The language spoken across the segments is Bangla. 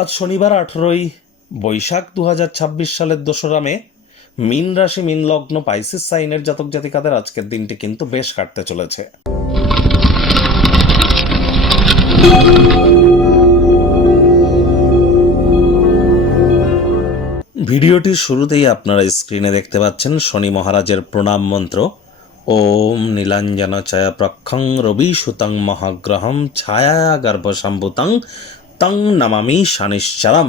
আজ শনিবার 18ই বৈশাখ 2026 সালের 2রা মে। মীন রাশি মীন লগ্ন পাইসিস সাইনের জাতক জাতিকাদের আজকের দিনটি কিন্তু বেশ কাটতে চলেছে। ভিডিওটির শুরুতেই আপনারা স্ক্রিনে দেখতে পাচ্ছেন শনি মহারাজের প্রণাম মন্ত্র। ওম নীলাঞ্জন ছায়া প্রক্ষং রবি সুতং মহাগ্রহম ছায়া গর্ভসম্ভূতং তং নমামি শনিশ্চরম।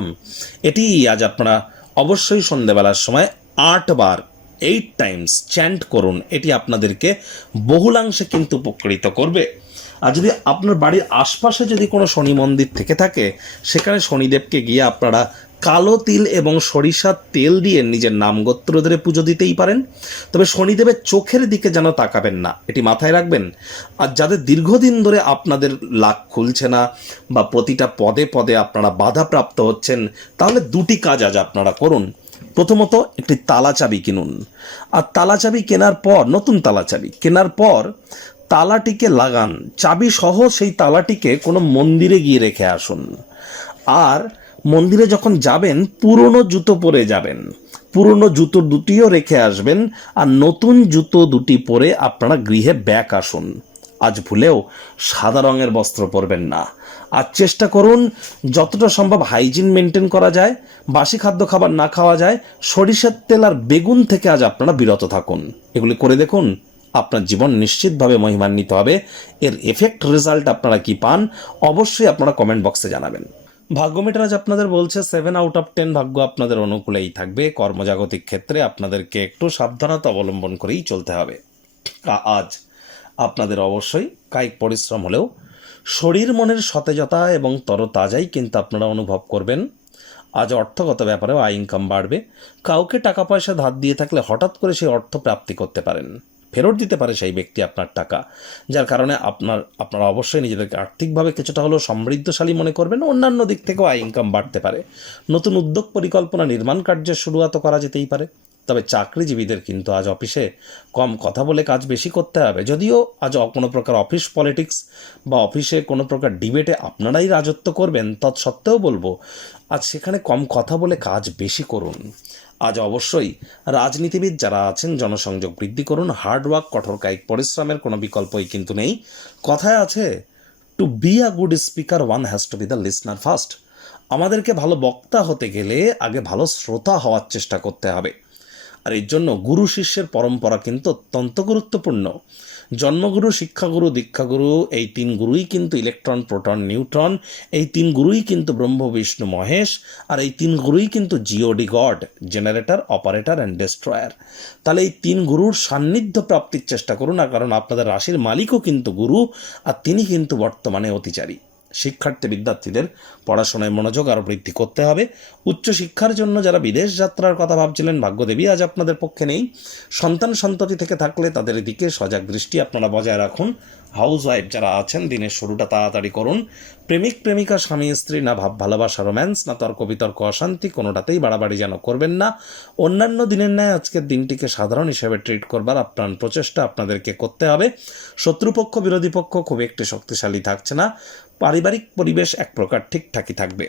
এটি আজ আপনারা অবশ্যই সন্ধ্যেবেলার সময় 8 টাইমস চ্যান্ট করুন। এটি আপনাদেরকে বহুলাংশে কিন্তু উপকৃত করবে। আর যদি আপনার বাড়ির আশপাশে যদি কোনো শনি মন্দির থেকে থাকে, সেখানে শনিদেবকে গিয়ে আপনারা কালো তিল এবং সরিষার তেল দিয়ে নিজের নামগোত্র ধরে পুজো দিতেই পারেন। তবে শনিদেবের চোখের দিকে যেন তাকাবেন না, এটি মাথায় রাখবেন। আর যাদের দীর্ঘদিন ধরে আপনাদের লাক খুলছে না বা প্রতিটা পদে পদে আপনারা বাধাপ্রাপ্ত হচ্ছেন, তাহলে দুটি কাজ আজ আপনারা করুন। প্রথমত, একটি তালা চাবি কিনুন। আর তালা চাবি কেনার পর, নতুন তালা চাবি কেনার পর তালাটিকে লাগান, চাবি সহ সেই তালাটিকে কোনো মন্দিরে গিয়ে রেখে আসুন। আর মন্দিরে যখন যাবেন পুরনো জুতো পরে যাবেন, পুরনো জুতো দুটিও রেখে আসবেন, আর নতুন জুতো দুটি পরে আপনারা গৃহে ব্যাক আসুন। আজ ভুলেও সাদা রঙের বস্ত্র পরবেন না। আর চেষ্টা করুন যতটা সম্ভব হাইজিন মেনটেন করা যায়, বাসি খাদ্য খাবার না খাওয়া যায়, সরিষার তেল আর বেগুন থেকে আজ আপনারা বিরত থাকুন। এগুলি করে দেখুন, আপনার জীবন নিশ্চিতভাবে মহিমান্বিত হবে। এর এফেক্ট রেজাল্ট আপনারা কি পান, অবশ্যই আপনারা কমেন্ট বক্সে জানাবেন। ভাগ্য মিটার আজ আপনাদের বলছে 7/10 ভাগ্য আপনাদের অনুকূলেই থাকবে। কর্মজাগতিক ক্ষেত্রে আপনাদেরকে একটু সাবধানতা অবলম্বন করেই চলতে হবে। আজ আপনাদের অবশ্যই কায়িক পরিশ্রম হলেও শরীর মনের সতেজতা এবং তরতাজাই কিন্তু আপনারা অনুভব করবেন। আজ অর্থগত ব্যাপারেও আয় ইনকাম বাড়বে। কাউকে টাকা পয়সা ধার দিয়ে থাকলে হঠাৎ করে সেই অর্থ প্রাপ্তি করতে পারেন, ফেরত দিতে পারে সেই ব্যক্তি আপনার টাকা, যার কারণে আপনারা অবশ্যই নিজেদেরকে আর্থিকভাবে কিছুটা হলেও সমৃদ্ধশালী মনে করবেন। অন্যান্য দিক থেকেও আয় ইনকাম বাড়তে পারে। নতুন উদ্যোগ পরিকল্পনা নির্মাণ কার্যের শুরুয়াত করা যেতেই পারে। তবে চাকরিজীবীদের কিন্তু আজ অফিসে কম কথা বলে কাজ বেশি করতে হবে। যদিও আজ কোনো প্রকার অফিস পলিটিক্স বা অফিসে কোনো প্রকার ডিবেটে আপনারাই রাজত্ব করবেন, তৎসত্ত্বেও বলবো আজ সেখানে কম কথা বলে কাজ বেশি করুন। আজ অবশ্যই রাজনীতিবিদ যারা আছেন জনসংযোগ বৃদ্ধি করুন। হার্ডওয়ার্ক, কঠোর কায়িক পরিশ্রমের কোনো বিকল্পই কিন্তু নেই। কথায় আছে, to be a good speaker one has to be the listener first. আমাদেরকে ভালো বক্তা হতে গেলে আগে ভালো শ্রোতা হওয়ার চেষ্টা করতে হবে। আর এর জন্য গুরু শিষ্যের পরম্পরা কিন্তু অত্যন্ত গুরুত্বপূর্ণ। জন্মগুরু, শিক্ষাগুরু, দীক্ষাগুরু, এই 3 গুরুই কিন্তু ইলেকট্রন, প্রোটন, নিউট্রন, এই 3 গুরুই কিন্তু ব্রহ্ম, বিষ্ণু, মহেশ। আর এই 3 গুরুই কিন্তু G O D god, generator, operator and destroyer. তাহলে এই 3 গুরুর সান্নিধ্য প্রাপ্তির চেষ্টা করুন। আর কারণ আপনাদের রাশির মালিকও কিন্তু গুরু, আর তিনি কিন্তু বর্তমানে অতিচারী। শিক্ষার্থী বিদ্যার্থীদের পড়াশোনায় মনোযোগ আরও বৃদ্ধি করতে হবে। উচ্চশিক্ষার জন্য যারা বিদেশ যাত্রার কথা ভাবছিলেন, ভাগ্যদেবী আজ আপনাদের পক্ষে নেই। সন্তান সন্ততি থেকে থাকলে তাদের দিকে সজাগ দৃষ্টি আপনারা বজায় রাখুন। হাউস ওয়াইফ যারা আছেন, দিনের শুরুটা তাড়াতাড়ি করুন। প্রেমিক প্রেমিকা, স্বামী স্ত্রী, না ভাব ভালোবাসা, রোম্যান্স, না তর্ক বিতর্ক, অশান্তি, কোনোটাতেই বাড়াবাড়ি যেন করবেন না। অন্যান্য দিনের ন্যায় আজকের দিনটিকে সাধারণ হিসেবে ট্রিট করবার আপ্রাণ প্রচেষ্টা আপনাদেরকে করতে হবে। শত্রুপক্ষ, বিরোধী পক্ষ খুব একটি শক্তিশালী থাকছে না। পারিবারিক পরিবেশ এক প্রকার ঠিকঠাকই থাকবে।